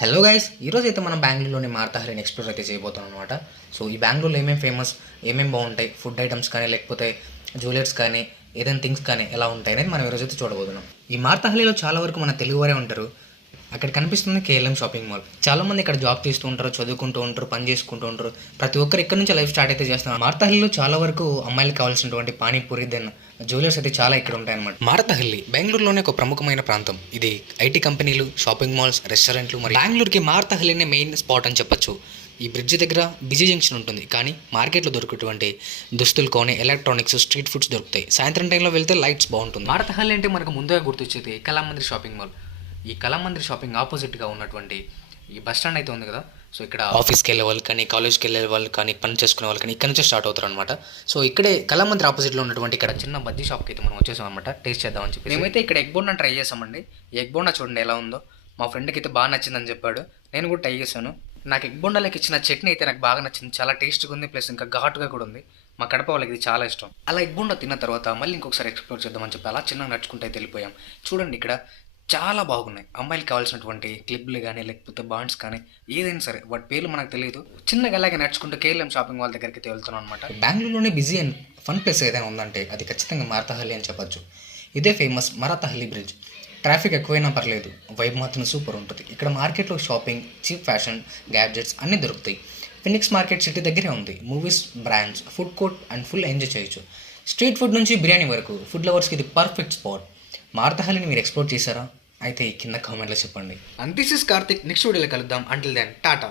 Hello guys, ఈరోజు అయితే మనం బెంగళూరులోని మార్తాహరిని ఎక్స్ప్లోర్ అయితే చేయబోతున్నాం అనమాట. సో ఈ బెంగళూరులో ఏమేమి ఫేమస్, ఏమేమి బాగుంటాయి, ఫుడ్ ఐటమ్స్ కానీ లేకపోతే జ్యువెలర్స్ కానీ ఏదైనా థింగ్స్ కానీ ఎలా ఉంటాయి అనేది మనం ఈరోజు అయితే చూడబోతున్నాం. ఈ మార్తాహలిలో చాలా వరకు మన తెలుగు వారే ఉంటారు. అక్కడ కనిపిస్తుంది కేఎల్ఎం షాపింగ్ మాల్. చాలామంది ఇక్కడ జాబ్ చేస్తూ ఉంటారు, చదువుకుంటూ ఉంటారు, పని చేసుకుంటూ ఉంటారు. ప్రతి ఒక్కరు ఇక్కడ నుంచి లైఫ్ స్టార్ట్ అయితే చేస్తున్నారు. మార్తాహలిలో చాలా వరకు అమ్మాయిలకు కావాల్సినటువంటి పానీపూరి దెన్ జ్యువెలర్స్ అయితే చాలా ఇక్కడ ఉంటాయన్నమాట. మార్తాహల్లి బెంగళూరులోనే ఒక ప్రముఖమైన ప్రాంతం. ఇది ఐటీ కంపెనీలు, షాపింగ్ మాల్స్, రెస్టారెంట్లు మరియు బెంగళూరుకి మార్తాహల్లినే మెయిన్ స్పాట్ అని చెప్పొచ్చు. ఈ బ్రిడ్జ్ దగ్గర బిజీ జంక్షన్ ఉంటుంది, కానీ మార్కెట్లో దొరికేటువంటి దుస్తులు కొని ఎలక్ట్రానిక్స్, స్ట్రీట్ ఫుడ్స్ దొరుకుతాయి. సాయంత్రం టైంలో వెళ్తే లైట్స్ బాగుంటుంది. మార్తాహల్లి అంటే మనకు ముందుగా గుర్తొచ్చేది కళామందిర్ షాపింగ్ మాల్. ఈ కళామందిర్ షాపింగ్ ఆపోజిట్గా ఉన్నటువంటి ఈ బస్ స్టాండ్ అయితే ఉంది కదా. సో ఇక్కడ ఆఫీస్కి వెళ్ళే వాళ్ళు కానీ, కాలేజ్కి వెళ్ళే వాళ్ళు కానీ, పని చేసుకునే వాళ్ళు కానీ ఇక్కడ నుంచే స్టార్ట్ అవుతారు అనమాట. సో ఇక్కడే కళామందిర్ ఆపోజిట్లో ఉన్నటువంటి ఇక్కడ చిన్న బజ్జీ షాప్కి అయితే మనం వచ్చేసాం అనమాట. టేస్ట్ చేద్దామని చెప్పి మేమైతే ఇక్కడ ఎగ్ బోండా ట్రై చేసామండి. ఈ ఎగ్ బోండా చూడండి ఎలా ఉందో. మా ఫ్రెండ్కి అయితే బాగా నచ్చిందని చెప్పాడు. నేను కూడా ట్రై చేశాను. నాకు ఎగ్ బోండాలకి ఇచ్చిన చట్నీ అయితే నాకు బాగా నచ్చింది. చాలా టేస్ట్గా ఉంది, ప్లస్ ఇంకా ఘాటుగా కూడా ఉంది. మా కడప వాళ్ళకి ఇది చాలా ఇష్టం. అలా ఎగ్ బోండా తిన్న తర్వాత మళ్ళీ ఇంకొకసారి ఎక్స్ప్లోర్ చేద్దామని చెప్పి అలా చిన్నగా నడుచుకుంటూ అయితే వెళ్ళిపోయాం. చూడండి ఇక్కడ చాలా బాగున్నాయి. అమ్మాయిలకి కావాల్సినటువంటి క్లిప్లు కానీ లేకపోతే బాండ్స్ కానీ ఏదైనా సరే వాటి పేర్లు మనకు తెలియదు. చిన్నగా అలాగే నడుచుకుంటూ కేఎల్ఎం షాపింగ్ మాల్ దగ్గరికి అయితే వెళ్తున్నాం అనమాట. బెంగళూరులోనే బిజీ అండ్ ఫన్ ప్లేస్ ఏదైనా ఉందంటే అది ఖచ్చితంగా మార్తాహల్లి అని చెప్పొచ్చు. ఇదే ఫేమస్ మరాతాహల్లి బ్రిడ్జ్. ట్రాఫిక్ ఎక్కువైనా పర్లేదు, వైబ్ మాత్రం సూపర్ ఉంటుంది. ఇక్కడ మార్కెట్లో షాపింగ్, చీప్ ఫ్యాషన్, గ్యాడ్జెట్స్ అన్నీ దొరుకుతాయి. ఫినిక్స్ మార్కెట్ సిటీ దగ్గరే ఉంది. Movies, brands, food court and full enjoy చేయొచ్చు. స్ట్రీట్ ఫుడ్ నుంచి బిర్యానీ వరకు ఫుడ్ లవర్స్కి ఇది పర్ఫెక్ట్ స్పాట్. మార్తాహల్లిని మీరు ఎక్స్ప్లోర్ చేశారా? అయితే కింద కామెంట్లో చెప్పండి. And this is Karthik. Next వీడియోలో కలుద్దాం. Until then Tata.